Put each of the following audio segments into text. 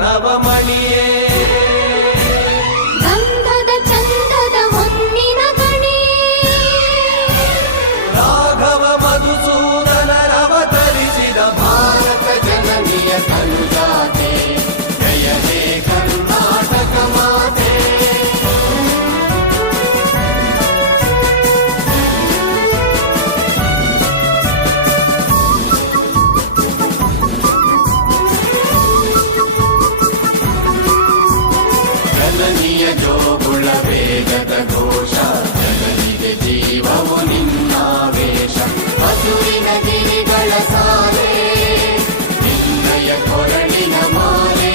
ನವಮಣಿಯೇ ಗಂಧದ ಚಂದದ ಹೊನ್ನಿನ ಗಣಿ ರಾಘವ ಮಧುಸೂದನರವತರಿಸಿದ ಭಾರತ ಜನನಿಯ ತನುಜಾತೆ ಜಯ ಹೇ ಕರ್ನಾಟಕ ಮಾತೆ ಜನನಿಯ ಜೋಗುಳ ವೇಗದ ಘೋಷ ಜನನಿಗೆ ಜೀವವು ನಿನ್ನಾವೇಶ ಹಸುರಿನ ಗಿರಿಗಳ ಸಾಲೆ ನಿನ್ನಯ ಕೊರಳಿನ ಮಾಲೆ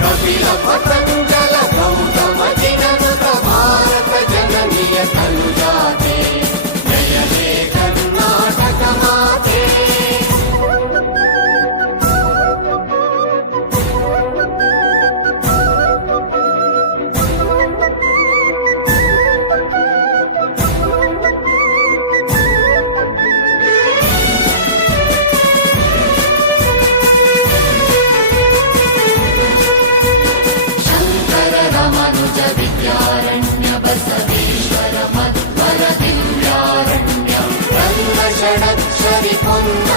ಕಪಿಲ ಪತಂಜಲ ಗೌತಮ ಜಿನನುತ ಭಾರತ ಜನನಿಯ ತನುಜಾತೆ ಜಯ ಹೇ ಕರ್ನಾಟಕ ಮಾತೆ ಶಂಕರ ರಮನುಜ ವಿದ್ಯಾರಣ್ಯ ಬಸವೇಶ್ವರ ಮಧ್ವರ ದಿವ್ಯಾರಣ್ಯ ರಂಗ ಷಡಕ್ಷರಿ ಪೊನ್ನ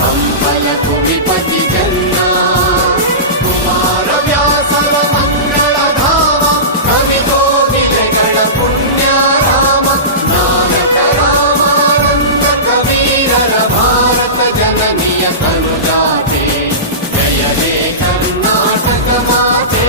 ಪಂಪಲ ಕುಡಿಪತಿ ಜನ್ನ ಕುಮಾರ ವ್ಯಾಸರ ಮಂಗಳ ಧಾಮ ಕವಿಗೋಗಿಲೆಗಳ ಪುಣ್ಯ ರಾಮ ನಾಯಕ ರಾಮಾನಂದ ಕಬೀರರ ಭಾರತ ಜನನಿಯ ತನುಜಾತೆ ಜಯ ಹೇ ಕರ್ನಾಟಕ ಮಾತೆ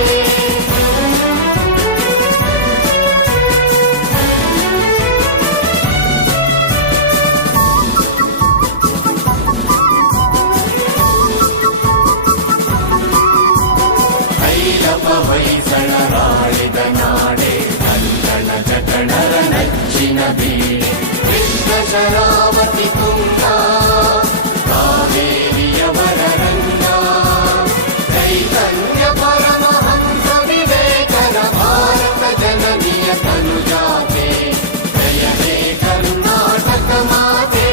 ಭೈರವ ಹೊಯ್ಸಳರಾಳಿದ ನಾಡೆ ಕನ್ನಡ ಜಗಣರ ನಚ್ಚಿನ ಬೀಡೆ ಕೃಷ್ಣ ಶರಾವತಿ ತುಂಗ ಕಾವೇರಿಯವರ ರಂಗ ಚೈತನ್ಯ ಪರಮಹಂಸ ವಿವೇಕರ ಭಾರತ ಜನನಿಯ ತನುಜಾತೆ ಜಯ ಹೇ ಕರ್ನಾಟಕ ಮಾತೆ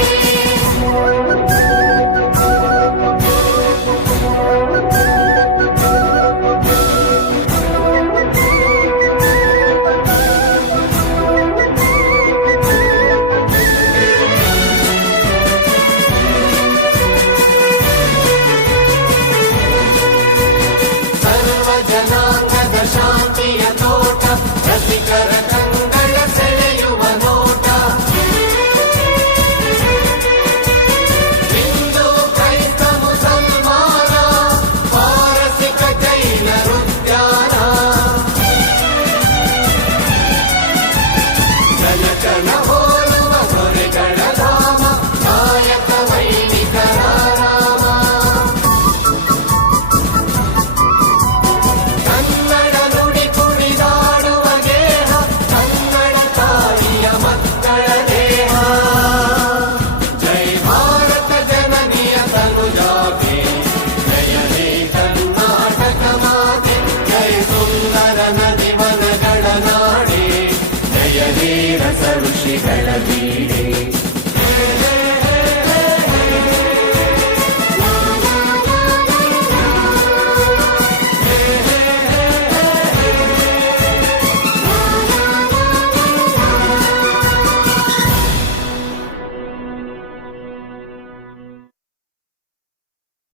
ಸರ್ವ ಜನಾಂಗದ ಶಾಂತಿಯ ತೋಟ ರಸಿಕರ ಕಂಗಳ ಸೆಳೆಯುವ ನೋಟ ಹಿಂದೂ ಕ್ರೈಸ್ತ ಮುಸಲ್ಮಾನ ಪಾರಸಿಕ ಜೈನರುದ್ಯಾನ ಜನಕನ ಹೋಲುವ ದೊರೆಗಳ ಧಾಮ ನಾಯಕ ವೈಣಿಕರ ರಾಮ ಕನ್ನಡ ನುಡಿ ಕುಣಿದಾಡುವ ದೇಹ ಕನ್ನಡ ತಾಯಿಯ ಮಕ್ಕಳ ದೇಹ ಜೈ ಭಾರತ ಜನನಿಯ ತನುಜಾತೆ ಜಯ ಹೇ ಕರ್ನಾಟಕ ಮಾತೆ ಜಯ ಸುಂದರ ನದಿ ವನಗಳ ನಾಡೆ ಜಯ ಹೇ ರಸ ಋಷಿಗಳ